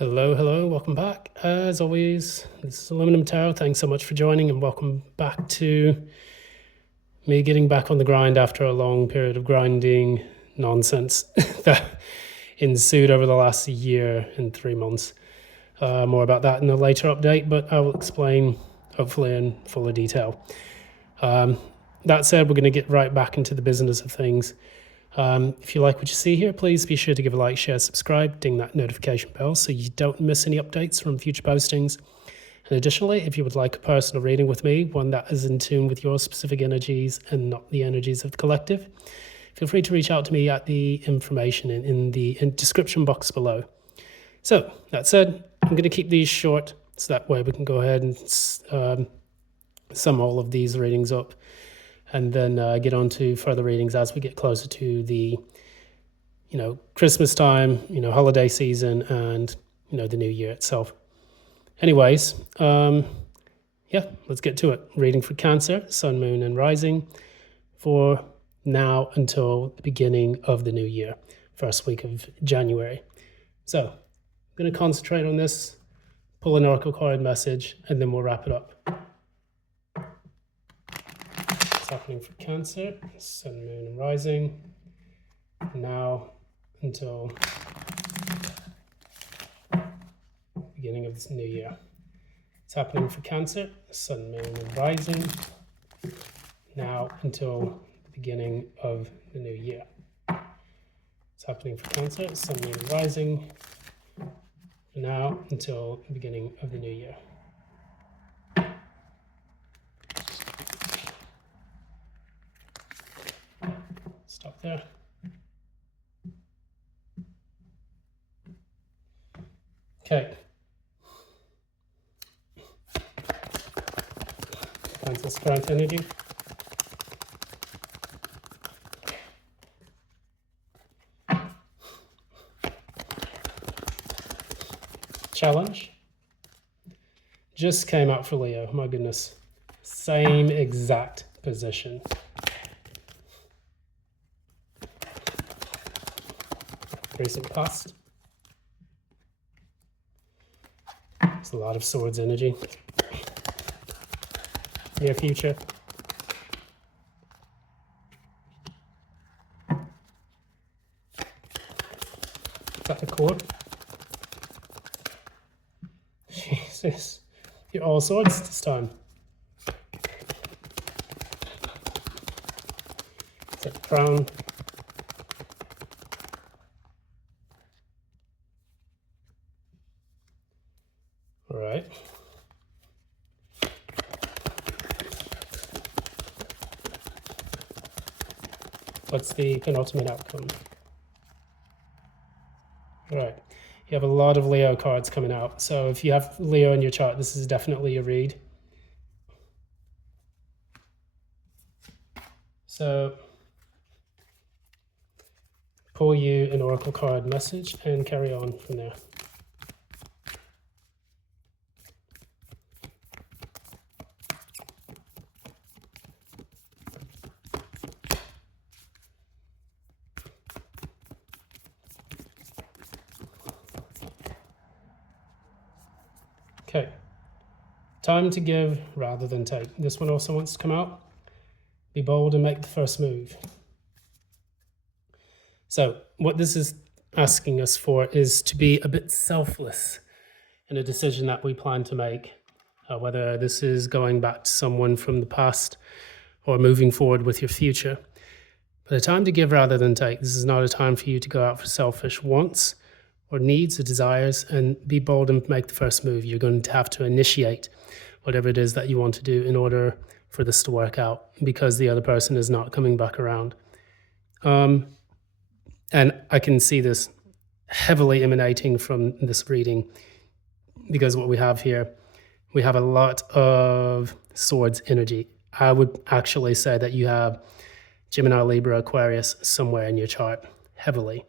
Hello, welcome back. As always, this is Aluminum Tarot. Thanks so much for joining and welcome back to me getting back on the grind after a long period of grinding nonsense that ensued over the last year and 3 months. More about that in a later update, but I will explain hopefully in fuller detail. That said, we're going to get right back into the business of things. If you like what you see here, please be sure to give a like, share, subscribe, ding that notification bell so you don't miss any updates from future postings. And additionally, if you would like a personal reading with me, one that is in tune with your specific energies and not the energies of the collective, feel free to reach out to me at the information in the description box below. So, that said, I'm going to keep these short so that way we can go ahead and sum all of these readings up and then get on to further readings as we get closer to the, Christmas time, holiday season, and, the new year itself. Anyways, let's get to it. Reading for Cancer, Sun, Moon, and Rising for now until the beginning of the new year, first week of January. So I'm going to concentrate on this, pull an oracle card message, and then we'll wrap it up. Happening for Cancer, Sun, Moon, and Rising, now until beginning of this new year. It's happening for Cancer, Sun, Moon, and Rising, now until the beginning of the new year. It's happening for Cancer, Sun, Moon, and Rising, now until the beginning of the new year. Stop there. Okay. Cancer strength energy. Challenge. Just came out for Leo. My goodness. Same exact position. Recent past. There's a lot of swords energy. Near future. Got the cord. Jesus. You're all swords this time. Is that the crown? Right. What's the penultimate outcome? Right. You have a lot of Leo cards coming out. So if you have Leo in your chart, this is definitely a read. So pull you an oracle card message and carry on from there. Okay, time to give rather than take. This one also wants to come out. Be bold and make the first move. So what this is asking us for is to be a bit selfless in a decision that we plan to make, whether this is going back to someone from the past or moving forward with your future. But a time to give rather than take. This is not a time for you to go out for selfish wants or needs or desires, and be bold and make the first move. You're going to have to initiate whatever it is that you want to do in order for this to work out, because the other person is not coming back around. And I can see this heavily emanating from this reading, because what we have here, we have a lot of swords energy. I would actually say that you have Gemini, Libra, Aquarius somewhere in your chart, heavily,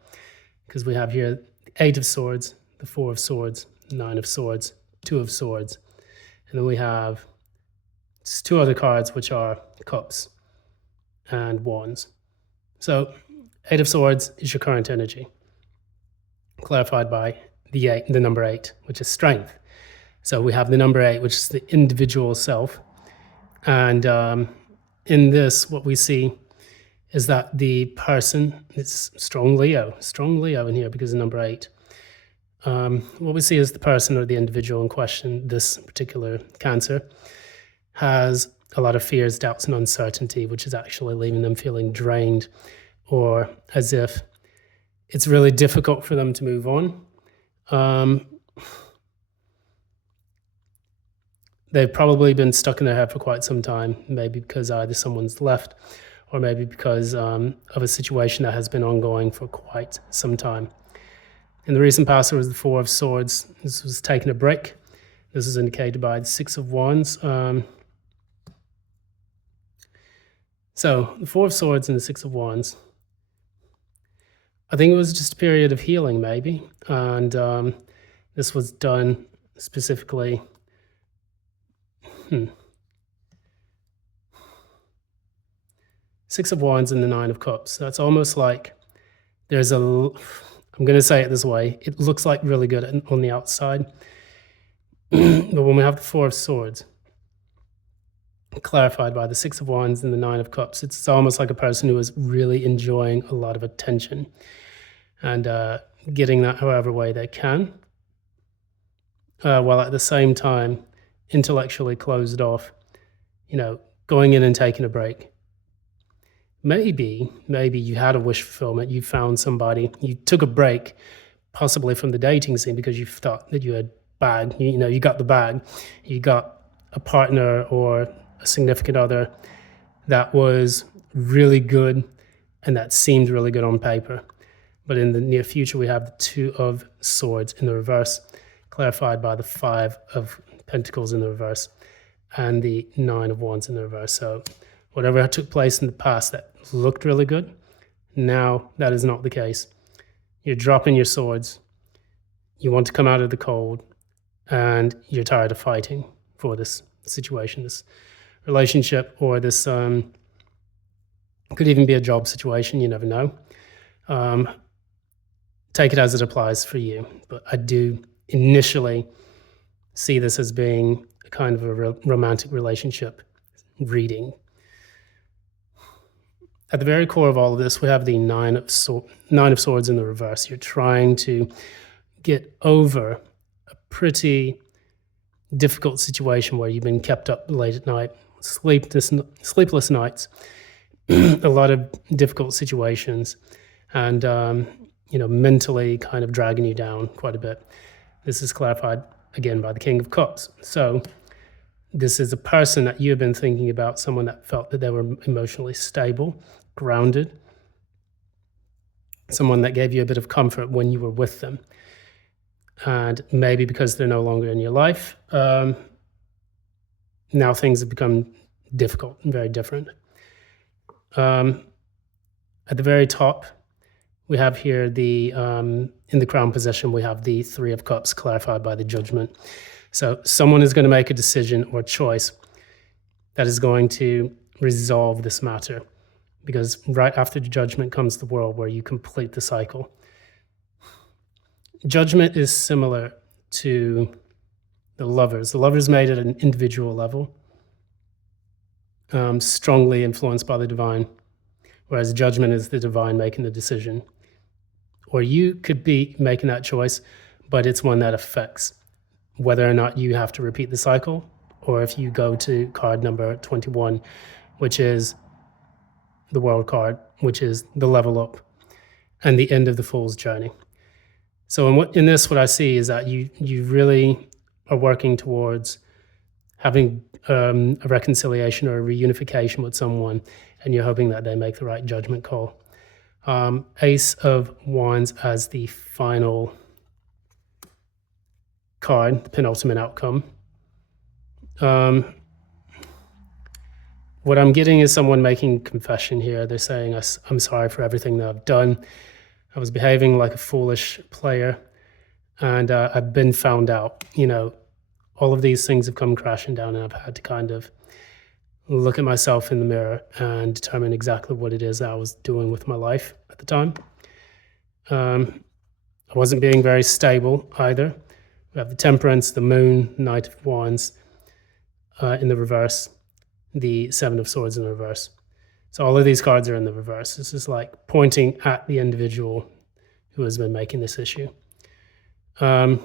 because we have here Eight of Swords, the Four of Swords, Nine of Swords, Two of Swords, and then we have two other cards, which are Cups and Wands. So Eight of Swords is your current energy, clarified by the number 8, which is strength. So we have the number 8, which is the individual self. And in this, what we see is that the person, it's strong Leo in here because of number 8. What we see is the person or the individual in question, this particular Cancer, has a lot of fears, doubts, and uncertainty, which is actually leaving them feeling drained or as if it's really difficult for them to move on. They've probably been stuck in their head for quite some time, maybe because either someone's left or maybe because of a situation that has been ongoing for quite some time. In the recent past, it was the 4 of Swords. This was taking a break. This is indicated by the 6 of Wands. So the 4 of Swords and the 6 of Wands, I think it was just a period of healing maybe. And this was done specifically. 6 of Wands and the 9 of Cups. That's almost like there's I'm going to say it this way, it looks like really good on the outside. But when we have the 4 of Swords, clarified by the 6 of Wands and the 9 of Cups, it's almost like a person who is really enjoying a lot of attention and getting that however way they can, while at the same time intellectually closed off, going in and taking a break. Maybe you had a wish fulfillment, you found somebody, you took a break, possibly from the dating scene because you thought that you had bag, you got the bag, you got a partner or a significant other that was really good and that seemed really good on paper. But in the near future, we have the 2 of Swords in the reverse, clarified by the 5 of Pentacles in the reverse and the 9 of Wands in the reverse. So whatever took place in the past that looked really good, now that is not the case. You're dropping your swords. You want to come out of the cold, and you're tired of fighting for this situation, this relationship, or this could even be a job situation. You never know. Take it as it applies for you. But I do initially see this as being a kind of a romantic relationship reading. At the very core of all of this, we have the 9 of Swords in the reverse. You're trying to get over a pretty difficult situation where you've been kept up late at night, sleepless nights, a lot of difficult situations, and mentally kind of dragging you down quite a bit. This is clarified again by the King of Cups. So this is a person that you have been thinking about, someone that felt that they were emotionally stable, grounded, someone that gave you a bit of comfort when you were with them. And maybe because they're no longer in your life, now things have become difficult and very different. At the very top, we have here in the Crown position, we have the 3 of Cups clarified by the Judgment. So someone is going to make a decision or choice that is going to resolve this matter, because right after the Judgment comes the World, where you complete the cycle. Judgment is similar to the Lovers. The Lovers made at an individual level, strongly influenced by the divine, whereas Judgment is the divine making the decision. Or you could be making that choice, but it's one that affects whether or not you have to repeat the cycle, or if you go to card number 21, which is the World card, which is the level up and the end of the Fool's journey. So in this, what I see is that you really are working towards having a reconciliation or a reunification with someone, and you're hoping that they make the right judgment call. Ace of Wands as the final card, the penultimate outcome. What I'm getting is someone making confession here. They're saying, I'm sorry for everything that I've done. I was behaving like a foolish player, and I've been found out. All of these things have come crashing down, and I've had to kind of look at myself in the mirror and determine exactly what it is that I was doing with my life at the time. I wasn't being very stable either. We have the Temperance, the Moon, Knight of Wands in the reverse, the Seven of Swords in the reverse. So all of these cards are in the reverse. This is like pointing at the individual who has been making this issue. The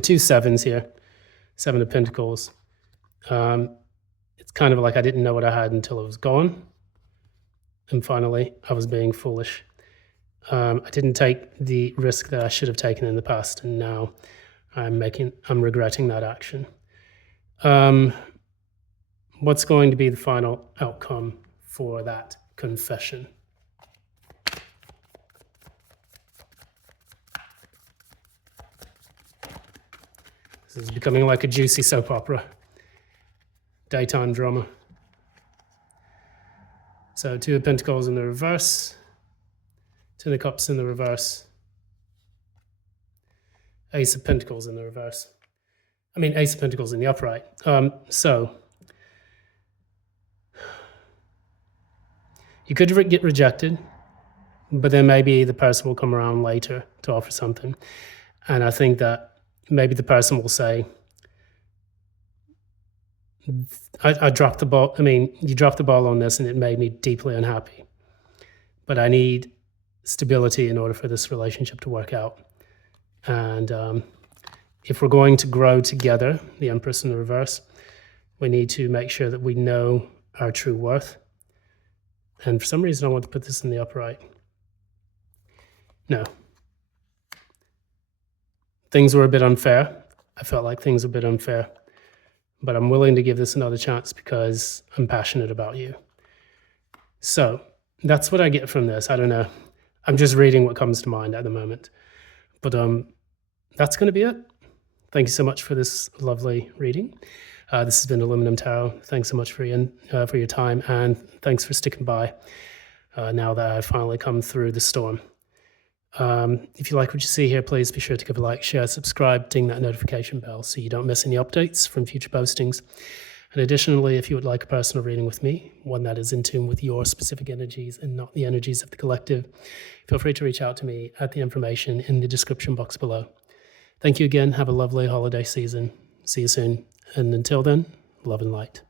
two sevens here, Seven of Pentacles. It's kind of like I didn't know what I had until it was gone. And finally, I was being foolish. I didn't take the risk that I should have taken in the past, and now I'm regretting that action. What's going to be the final outcome for that confession? This is becoming like a juicy soap opera, daytime drama. So Two of Pentacles in the reverse, Ten of Cups in the reverse, Ace of Pentacles in the reverse. Ace of Pentacles in the upright. So you could get rejected, but then maybe the person will come around later to offer something. And I think that maybe the person will say, I dropped the ball. You dropped the ball on this and it made me deeply unhappy. But I need stability in order for this relationship to work out. And if we're going to grow together, the Empress in the reverse, we need to make sure that we know our true worth. And for some reason, I want to put this in the upright. No. Things were a bit unfair. I felt like things were a bit unfair. But I'm willing to give this another chance because I'm passionate about you. So that's what I get from this. I don't know. I'm just reading what comes to mind at the moment. But that's going to be it. Thank you so much for this lovely reading. This has been Aluminum Tarot. Thanks so much for your time, and thanks for sticking by now that I've finally come through the storm. If you like what you see here, please be sure to give a like, share, subscribe, ding that notification bell so you don't miss any updates from future postings. And additionally, if you would like a personal reading with me, one that is in tune with your specific energies and not the energies of the collective, feel free to reach out to me at the information in the description box below. Thank you again. Have a lovely holiday season. See you soon. And until then, love and light.